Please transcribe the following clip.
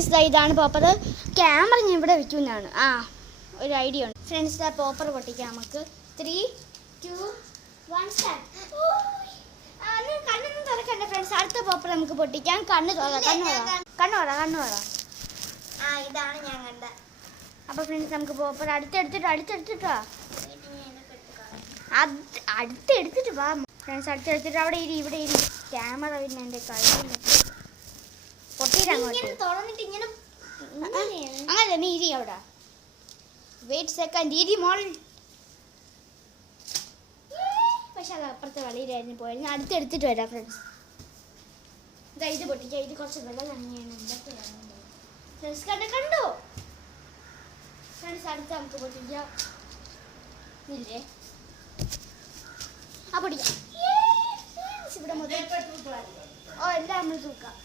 Friends ഇതാണ് popper. Camera ഞാൻ ഇവിടെ വെക്കുന്നതാണ്. ഒരു ഐഡിയ ഉണ്ട് ഫ്രണ്ട്സ്. പോപ്പർ പൊട്ടിക്കാം നമുക്ക്. 3, 2, 1 സ്റ്റാർട്ട്. കണ്ണൊന്നും തുറക്കണ്ട ഫ്രണ്ട്സ്. അടുത്ത പോപ്പർ നമുക്ക് പൊട്ടിക്കാം. കണ്ണ് തുറ. ഇതാണ് ഞാൻ കണ്ട. അപ്പൊ ഫ്രണ്ട്സ് നമുക്ക് പോപ്പർ അടുത്തെടുത്തിട്ടോ അടുത്തെടുത്തിട്ട് വാ ഫ്രണ്ട്സ്. അടുത്തെടുത്തിട്ട് അവിടെ ഇവിടെ ഇരി. ക്യാമറ പിന്നെ എൻ്റെ കയ്യിൽ പൊട്ടിയിട്ട് അങ്ങനല്ല, നീ ഇരി അവിടെ. വെയിറ്റ് സെക്കൻഡ്, ഇരി മോൾ. പക്ഷെ അത് അപ്പുറത്തെ വളിയിലായിരുന്നു പോയത്. ഞാൻ അടുത്തെടുത്തിട്ട് വരാം ഫ്രണ്ട്സ്. ഇത് പൊട്ടിക്കാം. ഇത് കുറച്ച് വെള്ളം തന്നെയാണ്. ഫ്രണ്ട്സ് കണ്ടോ ഫ്രണ്ട്സ്? അടുത്ത് നമുക്ക് പൊട്ടിക്കാം. ഇല്ലേ പൊട്ടിക്കാം. ഇവിടെ മൊത്തം എല്ലാം നമ്മൾ തൂക്കാം.